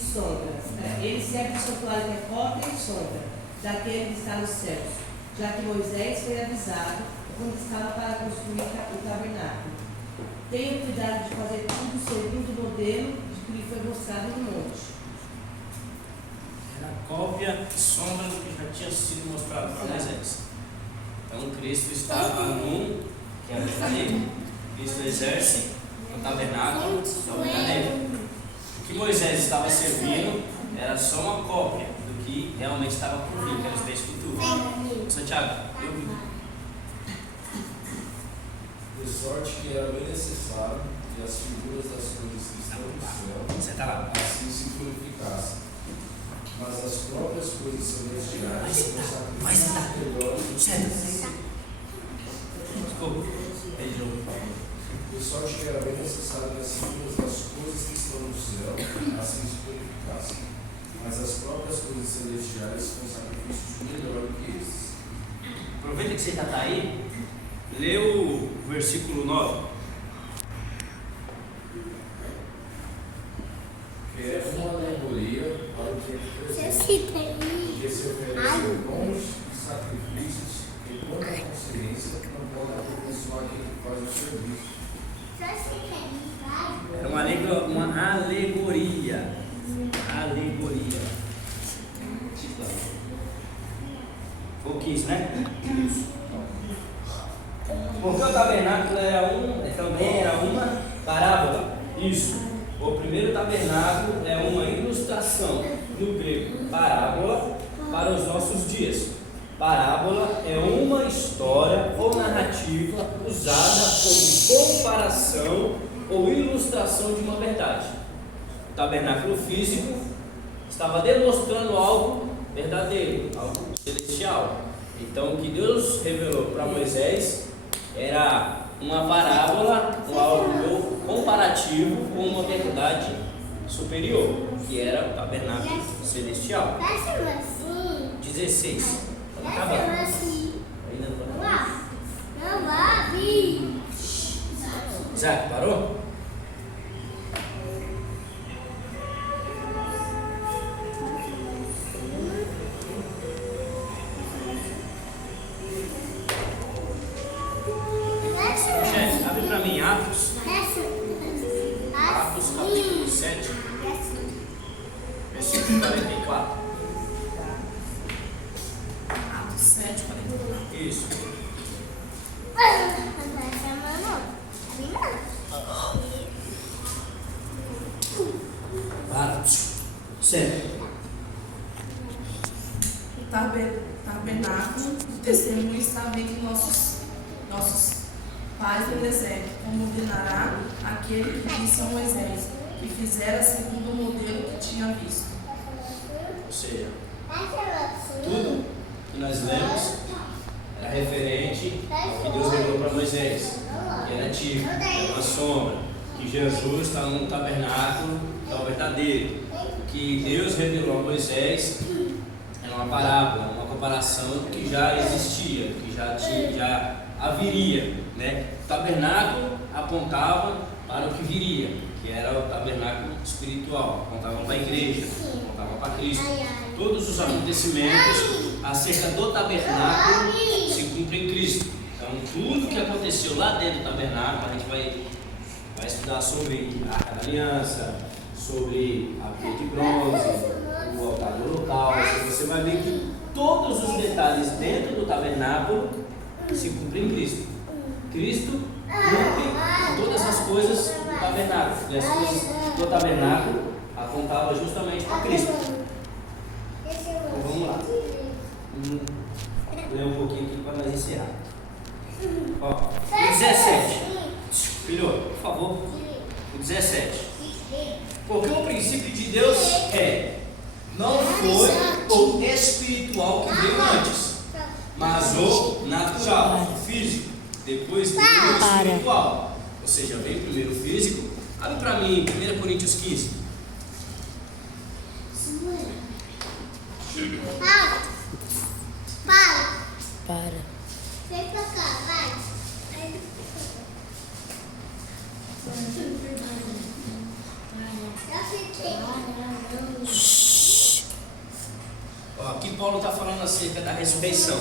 sombra. Ele serve de santuário que é porta e sombra daquele que está nos céus, já que Moisés foi avisado quando estava para construir o tabernáculo. Tenha cuidado de fazer tudo segundo o modelo de que lhe foi mostrado no monte. Era cópia e sombra do que já tinha sido mostrado para Moisés. Então Cristo estava num que é verdadeiro. Cristo exerce no tabernáculo que é o verdadeiro. O que Moisés estava servindo era só uma cópia do que realmente estava por vir, que era os textos futuros. Santiago, eu vi. De sorte que era bem necessário que as figuras das coisas que estão no céu Senta lá. assim se purificassem. Mas as próprias coisas celestiais Vai sentar. Vai sentar. Senta. Desculpa. De sorte que era bem necessário que as figuras das coisas que estão no céu assim se purificassem. Mas as próprias coisas celestiais com sacrifícios melhor do que esses. Aproveita que você já está aí. Lê o versículo 9. Que é uma alegoria para o que porque se oferecem dons e sacrifícios que quanto à consciência não podem aperfeiçoar aquele que faz o serviço. É uma alegoria. Alegoria. Foi o 15, né? Porque o tabernáculo também era uma parábola. Isso. O primeiro tabernáculo é uma ilustração, no grego, parábola, para os nossos dias. Parábola é uma história ou narrativa usada como comparação ou ilustração de uma verdade. O tabernáculo físico estava demonstrando algo verdadeiro, algo celestial. Então, o que Deus revelou para Moisés era uma parábola, algo comparativo com uma verdade superior, que era o tabernáculo celestial. 16. Acaba. Ainda não. Isaac, parou? Chefe, abre para mim Atos. Atos capítulo 7, versículo 44. Atos 7, 44. Isso. Atos 7. O tabernáculo do testemunho estava entre nossos pais no deserto, como ordenará aquele que disse a Moisés, que fizera segundo o modelo que tinha visto. Ou seja, tudo que nós lemos era referente ao que Deus revelou para Moisés, que era antigo, que era uma sombra, que Jesus está num tabernáculo, que é o verdadeiro. O que Deus revelou a Moisés era uma parábola, uma comparação do que já existia, que já haveria, né? O tabernáculo apontava para o que viria, que era o tabernáculo espiritual, apontava para a igreja, apontava para Cristo. Todos os acontecimentos acerca do tabernáculo se cumprem em Cristo. Então, tudo que aconteceu lá dentro do tabernáculo, a gente vai estudar sobre a Arca da Aliança, sobre a pia de bronze, o altar do holocausto. Você vai ver que todos os detalhes dentro do tabernáculo se cumprem em Cristo. Cristo cumpre todas as coisas do tabernáculo. E as coisas do tabernáculo apontavam justamente para Cristo. Então vamos lá. Vou ler um pouquinho aqui para nós encerrar. Ó, 17. Filho, por favor. O 17. Porque o princípio de Deus não foi o espiritual que veio antes, mas o natural, o físico. Depois veio o espiritual. Ou seja, veio primeiro o físico. Abre para mim 1 Coríntios 15. Para. Vem pra cá, vai. Já fiquei. Paulo está falando acerca da ressurreição.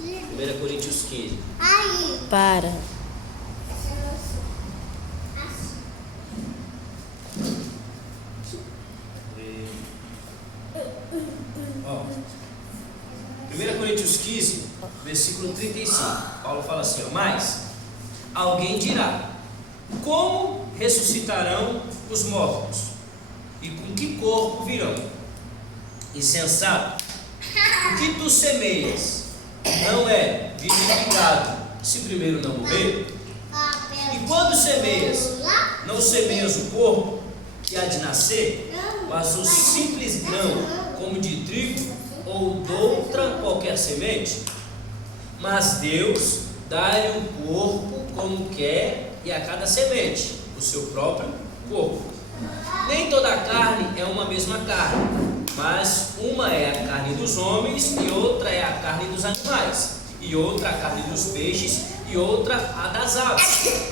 1 Coríntios 15. Aí. Para. Ó, 1 Coríntios 15, versículo 35. Paulo fala assim: ó, mas alguém dirá: como ressuscitarão os mortos? E com que corpo virão? Insensato, o que tu semeias não é vivificado se primeiro não morrer? E quando semeias, não semeias o corpo que há de nascer, mas o simples grão, como de trigo ou de outra qualquer semente? Mas Deus dá-lhe o corpo como quer e a cada semente o seu próprio corpo. Nem toda a carne é uma mesma carne, mas uma é a carne dos homens e outra é a carne dos animais, e outra a carne dos peixes e outra a das aves.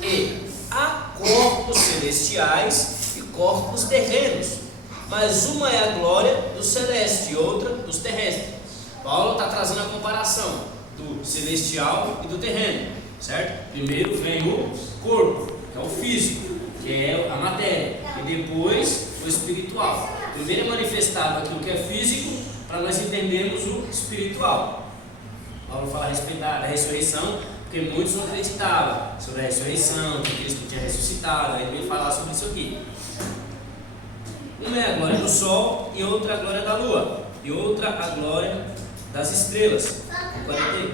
E há corpos celestiais e corpos terrenos, mas uma é a glória do celeste e outra dos terrestres. Paulo está trazendo a comparação do celestial e do terreno, certo? Primeiro vem o corpo, que é o físico, que é a matéria, e depois o espiritual. Primeiro é manifestado aquilo que é físico, para nós entendermos o espiritual. Paulo fala a respeito da ressurreição, porque muitos não acreditavam sobre a ressurreição, que Cristo tinha ressuscitado. Aí ele veio falar sobre isso aqui. Uma é a glória do sol, e outra a glória da lua, e outra a glória das estrelas.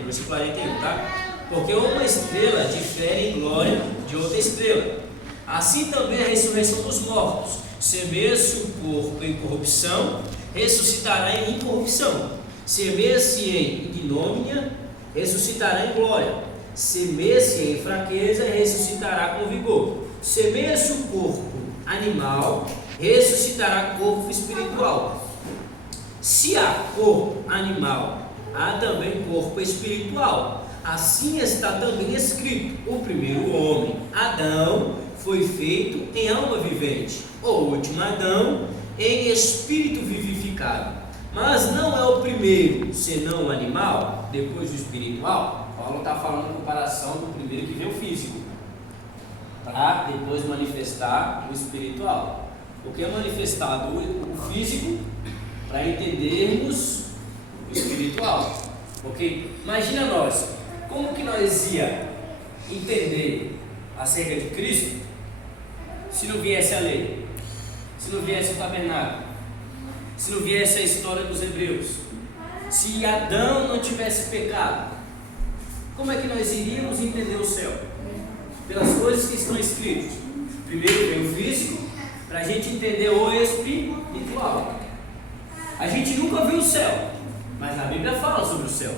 Versículo 41, tá? Porque uma estrela difere em glória de outra estrela. Assim também a ressurreição dos mortos. Semeia-se o corpo em corrupção, ressuscitará em incorrupção. Semeia-se em ignomínia, ressuscitará em glória. Semeia-se em fraqueza, ressuscitará com vigor. Semeia-se o corpo animal, ressuscitará corpo espiritual. Se há corpo animal, há também corpo espiritual. Assim está também escrito: o primeiro homem, Adão, foi feito em alma vivente, o último Adão em espírito vivificado. Mas não é o primeiro, senão o animal, depois o espiritual. Paulo está falando em comparação do primeiro que vem o físico, para depois manifestar o espiritual. Porque é manifestado o físico para entendermos o espiritual. Porque imagina nós, como que nós ia entender acerca de Cristo se não viesse a lei, se não viesse o tabernáculo, se não viesse a história dos hebreus, se Adão não tivesse pecado? Como é que nós iríamos entender o céu? Pelas coisas que estão escritas. Primeiro vem o físico, para a gente entender o espiritual. A gente nunca viu o céu, mas a Bíblia fala sobre o céu.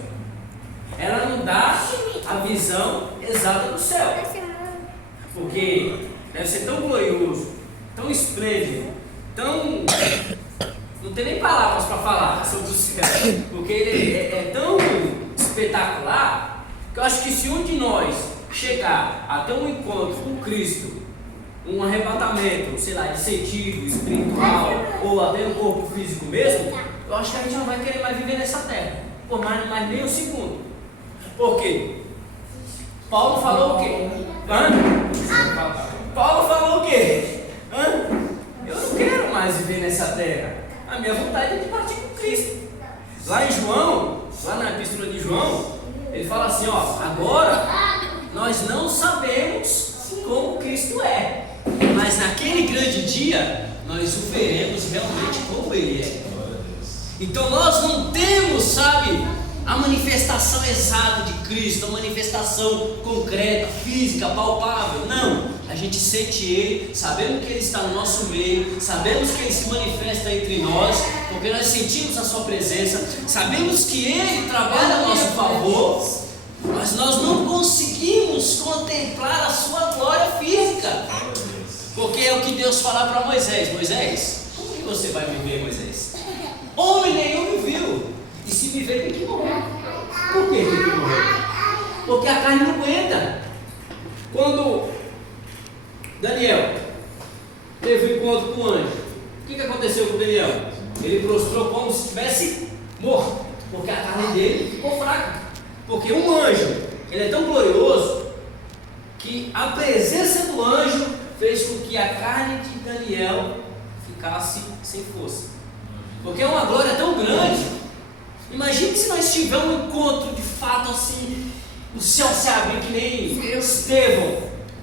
Ela não dá a visão exata do céu, porque deve ser tão glorioso, tão esplêndido, tão... não tem nem palavras para falar sobre o céu, porque ele é tão espetacular, que eu acho que se um de nós chegar até um encontro com Cristo, um arrebatamento, sei lá, de sentido espiritual, ou até um corpo físico mesmo, eu acho que a gente não vai querer mais viver nessa terra, por mais nem um segundo. Por quê? Paulo falou o quê? Paulo falou o quê? Eu não quero mais viver nessa terra. A minha vontade é de partir com Cristo. Lá em João, lá na epístola de João, ele fala assim, ó: agora nós não sabemos como Cristo é, mas naquele grande dia nós o veremos realmente como Ele é. Então nós não temos, sabe, a manifestação exata de Cristo, a manifestação concreta, física, palpável. Não, a gente sente Ele, sabemos que Ele está no nosso meio, sabemos que Ele se manifesta entre nós, porque nós sentimos a Sua presença, sabemos que Ele trabalha a nosso favor, mas nós não conseguimos contemplar a Sua glória física, porque é o que Deus fala para Moisés: Moisés, como que você vai viver, Moisés? Homem nenhum me viu, e se me ver tem que morrer. Por que tem que morrer? Porque a carne não aguenta. Quando Daniel teve um encontro com o anjo, o que aconteceu com Daniel? Ele prostrou como se estivesse morto, porque a carne dele ficou fraca. Porque um anjo, ele é tão glorioso que a presença do anjo fez com que a carne de Daniel ficasse sem força. Porque é uma glória tão grande. Imagine se nós tivermos um encontro de fato assim, o céu se abre que nem Estevão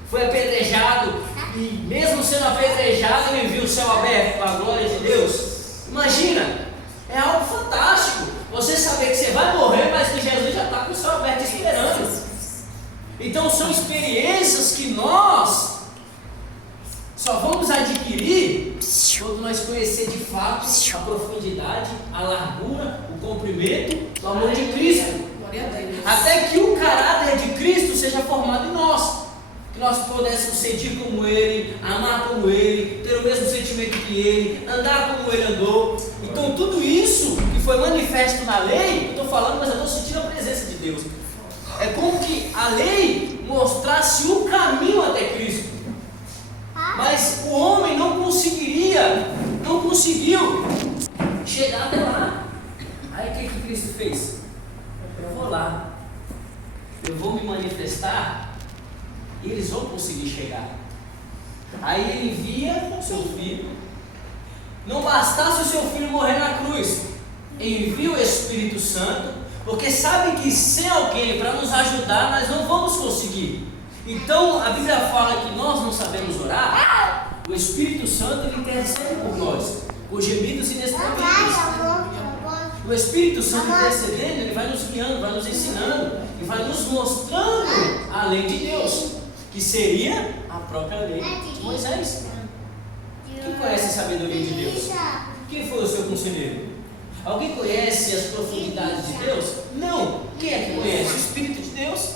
foi apedrejado, e mesmo sendo apedrejado ele viu o céu aberto com a glória de Deus. Imagina, é algo fantástico você saber que você vai morrer, mas que Jesus já está com o céu aberto esperando. Então são experiências que nós só vamos adquirir quando nós conhecer de fato a profundidade, a largura, o comprimento do amor de Cristo. Glória a Deus. Até que o caráter de Cristo seja formado em nós. Que nós pudéssemos sentir como Ele, amar como Ele, ter o mesmo sentimento que Ele, andar como Ele andou. Então tudo isso que foi manifesto na lei, eu estou falando, mas eu estou sentindo a presença de Deus. É como que a lei mostrasse o caminho até Cristo. Mas o homem não conseguiu chegar até lá. Aí o que Cristo fez? Eu vou lá, eu vou me manifestar e eles vão conseguir chegar. Aí ele envia o seu filho. Não bastasse o seu filho morrer na cruz, envia o Espírito Santo, porque sabe que sem alguém para nos ajudar nós não vamos conseguir. Então a Bíblia fala que nós não sabemos orar, o Espírito Santo ele intercede por nós, com gemidos inexprimíveis. O Espírito Santo intercedendo, ele vai nos guiando, vai nos ensinando e vai nos mostrando a lei de Deus, que seria a própria lei de Moisés. Quem conhece a sabedoria de Deus? Quem foi o seu conselheiro? Alguém conhece as profundidades de Deus? Não. Quem é que conhece? O Espírito de Deus.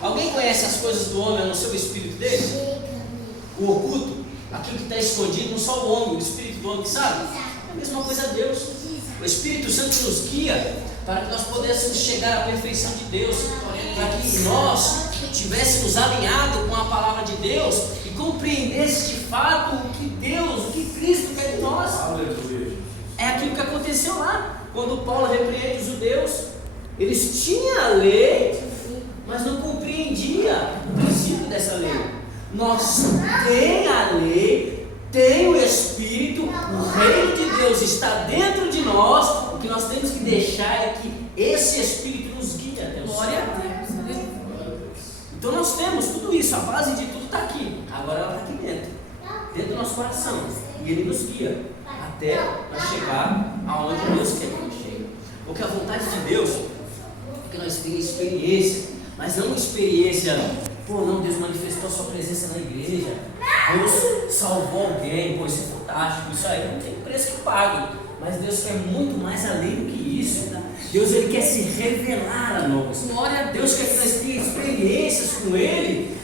Alguém conhece as coisas do homem no seu espírito dele? O oculto, aquilo que está escondido, não só o homem, o espírito do homem que sabe? É a mesma coisa a Deus. O Espírito Santo nos guia para que nós pudéssemos chegar à perfeição de Deus, para que nós estivéssemos alinhados com a palavra de Deus e compreendesse de fato o que Deus, o que Cristo quer de nós. Aleluia. É aquilo que aconteceu lá, quando Paulo repreende os judeus. Eles tinham a lei, mas não compreendiam o princípio dessa lei. Nós temos a lei, tem o Espírito, o reino de Deus está dentro de nós. O que nós temos que deixar é que esse Espírito nos guie até o céu. Glória a Deus. Então nós temos tudo isso, a base de tudo está aqui. Agora ela está aqui dentro do nosso coração. E Ele nos guia até nós chegar aonde Deus quer que a gente chegue. Porque a vontade de Deus é que nós tenhamos experiência, mas não uma experiência, não, Deus manifestou a sua presença na igreja, Deus salvou alguém, isso é fantástico, isso aí não tem preço que pague. Mas Deus quer muito mais além do que isso. Deus ele quer se revelar a nós. Glória a Deus quer que nós tenhamos experiências com Ele,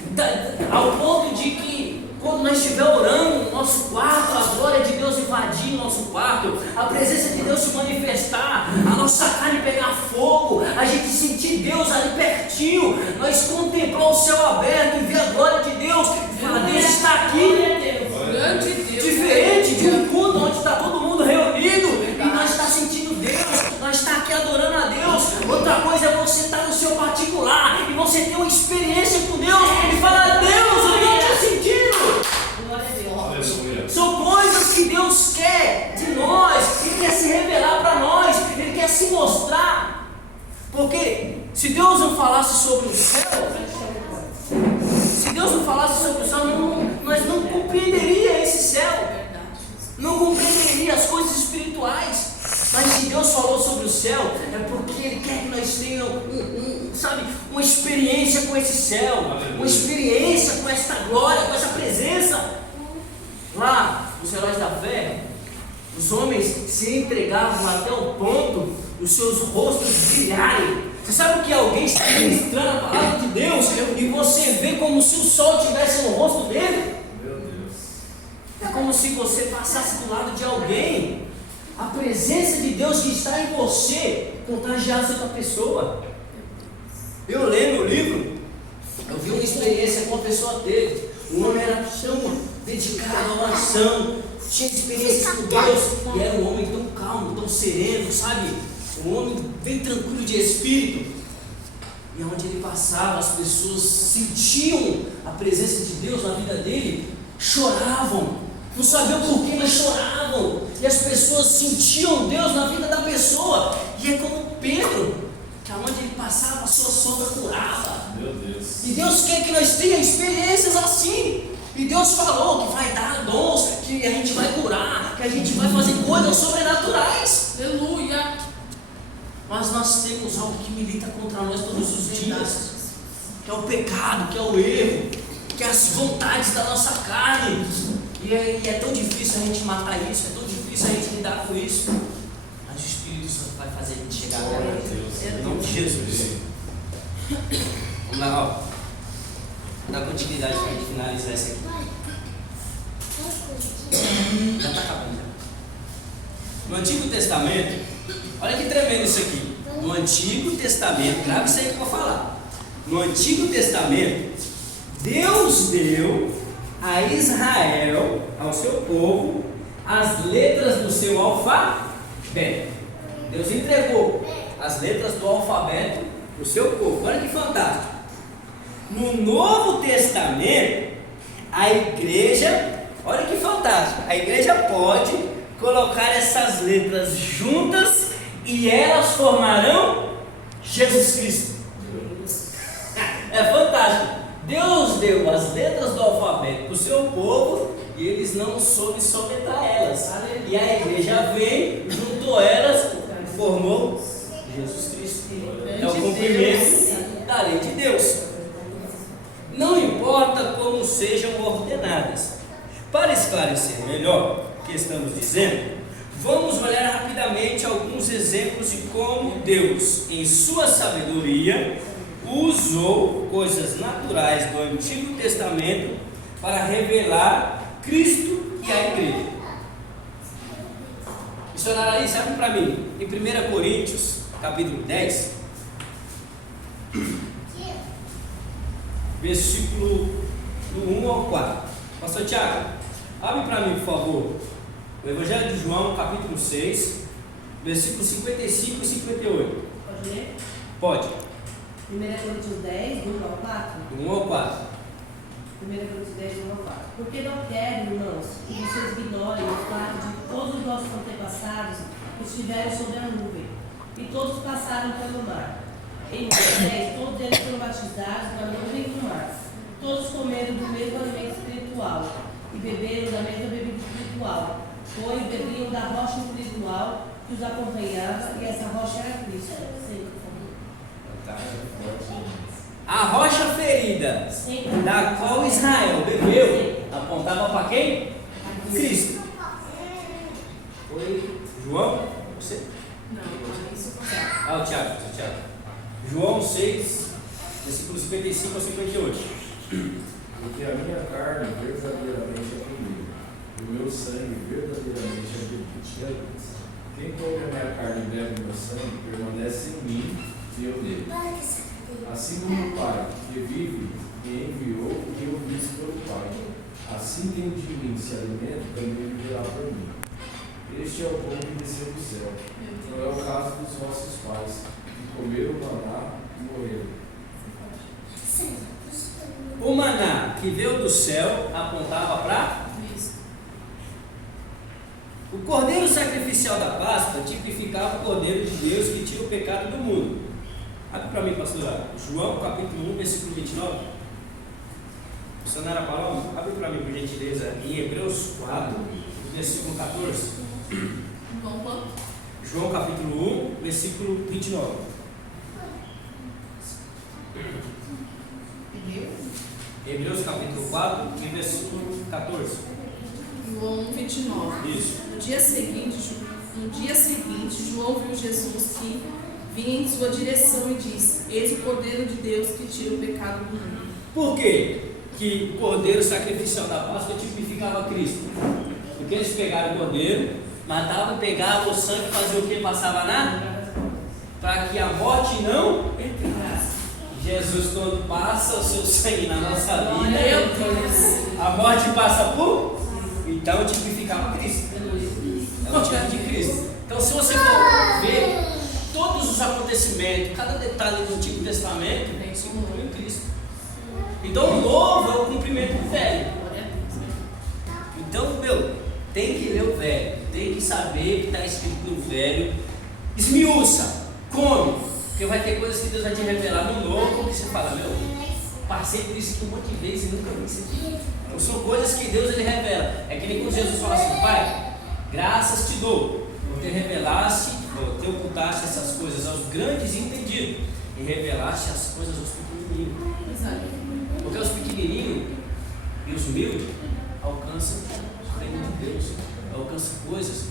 ao ponto de que quando nós estivermos orando no nosso quarto, a glória de Deus invadir o nosso quarto, a presença de Deus se manifestar, a nossa carne pegar fogo, a gente sentir Deus ali pertinho, nós contemplar o céu aberto e ver a glória de Deus, e falar, Deus está aqui. Grande Deus. Diferente de um culto onde está todo mundo reunido e nós está sentindo Deus, nós está aqui adorando a Deus. Outra coisa é você estar no seu particular e você ter uma experiência com Deus e falar, Deus, eu não tinha sentido. Glória a Deus. Aleluia. São coisas que Deus quer de nós, Ele quer se revelar para nós, Ele quer se mostrar. Porque se Deus não falasse sobre o céu, nós não compreenderia esse céu, não compreenderia as coisas espirituais. Mas se Deus falou sobre o céu, é porque Ele quer que nós tenhamos uma experiência com esse céu, uma experiência com esta glória, com essa presença. Lá, os heróis da fé, os homens se entregavam até o ponto dos seus rostos brilharem. Você sabe o que alguém está ministrando a palavra de Deus e você vê como se o sol estivesse no rosto dele? Meu Deus. É como se você passasse do lado de alguém, a presença de Deus que está em você contagiasse outra pessoa. Eu lendo o livro, eu vi uma experiência que uma pessoa teve. O homem era tão dedicado à oração, tinha experiência com Deus e era um homem tão calmo. calmo, tão sereno, sabe? Um homem bem tranquilo de espírito. E onde ele passava, as pessoas sentiam a presença de Deus na vida dele, choravam, não sabiam por que, mas choravam. E as pessoas sentiam Deus na vida da pessoa. E é como Pedro, que aonde ele passava, a sua sombra curava. Meu Deus. E Deus quer que nós tenhamos experiências assim. E Deus falou que vai dar dons, que a gente vai curar, que a gente vai fazer coisas sobrenaturais. Aleluia. Mas nós temos algo que milita contra nós todos os dias, que é o pecado, que é o erro, que é as vontades da nossa carne. E é tão difícil a gente matar isso, é tão difícil a gente lidar com isso. Mas o Espírito Santo vai fazer a gente chegar lá. Em nome de Jesus. Vamos lá, ó. Vou dar continuidade para a gente finalizar isso aqui. Já está acabando. No Antigo Testamento, olha que tremendo isso aqui. No Antigo Testamento, grave isso aí que eu vou falar. No Antigo Testamento, Deus deu a Israel, ao seu povo, as letras do seu alfabeto. Deus entregou as letras do alfabeto para o seu povo. Olha que fantástico. No Novo Testamento, a igreja, olha que fantástico, a igreja pode colocar essas letras juntas e elas formarão Jesus Cristo. É fantástico. Deus deu as letras do alfabeto para o seu povo e eles não soube soletrar elas. E a igreja veio, juntou elas, formou Jesus Cristo. É o cumprimento da lei de Deus. Não importa como sejam ordenadas. Para esclarecer melhor o que estamos dizendo, vamos olhar rapidamente alguns exemplos de como Deus, em sua sabedoria, usou coisas naturais do Antigo Testamento para revelar Cristo e a igreja. Missionário aí, sabe para mim, em 1 Coríntios, capítulo 10, versículo do 1 ao 4. Pastor Tiago, abre para mim, por favor, o Evangelho de João, capítulo 6, versículos 55 e 58. Pode ler? Pode. 1 Coríntios 10, do 1 ao 4. Do 1 ao 4. 1 Coríntios 10, do 1 ao 4. Porque não quero, irmãos, que vocês ignorem o fato de que todos os nossos antepassados estiveram sobre a nuvem, e todos passaram pelo mar. Em Moisés, todos eles foram batizados da nuvem e do mar. Todos comeram do mesmo alimento espiritual e beberam da mesma bebida espiritual, pois bebiam da rocha espiritual que os acompanhava, e essa rocha era Cristo. A rocha ferida, da qual Israel bebeu, apontava para quem? Cristo. Oi, João? Você? Não, isso foi. Ah, o Tiago. João 6, versículos 55 a 58. Porque a minha carne verdadeiramente é comida, e o meu sangue verdadeiramente é bebido. Quem come a minha carne e bebe o meu sangue, permanece em mim e eu nele. Assim como o Pai, que vive, me enviou e eu vivo pelo Pai. Assim quem de mim se alimenta, também viverá por mim. Este é o pão que desceu do céu. Não é o caso dos nossos pais, que comeram o maná e morreram. O maná que veio do céu apontava para Isso. o cordeiro sacrificial da Páscoa, tipificava o cordeiro de Deus que tira o pecado do mundo. Abre para mim, pastor. João capítulo 1, versículo 29. Missionária Paloma, abre para mim, por gentileza, em Hebreus 4, versículo 14. João capítulo 1, versículo 29. Hebreus capítulo 4, versículo 14. João 29. Isso. No dia seguinte, João viu Jesus que vinha em sua direção e disse: Eis o Cordeiro de Deus que tira o pecado do mundo. Por quê que o cordeiro sacrificial da Páscoa tipificava Cristo? Porque eles pegaram o cordeiro, matavam, pegavam o sangue, faziam o que? Passava nada? Para que a morte não entrasse. Jesus, quando passa o seu sangue na nossa vida, Meu Deus. a morte passa por? Então tipificava Cristo. É o tipo de Cristo. Então acontecimento, cada detalhe do Antigo Testamento se cumpriu em Cristo. Então o novo é o cumprimento do velho. Glória a Deus. Então, tem que ler o velho, tem que saber o que está escrito no velho. Esmiuça, come, porque vai ter coisas que Deus vai te revelar no novo, que você fala, passei por isso aqui um monte de vezes e nunca vi isso aqui. Então são coisas que Deus ele revela. É que nem quando Jesus fala assim, Pai, graças te dou, porque revelaste, te ocultaste essas coisas aos grandes e entendidos, e revelaste as coisas aos pequenininhos. Porque os pequenininhos e os humildes alcançam o reino de Deus, alcançam coisas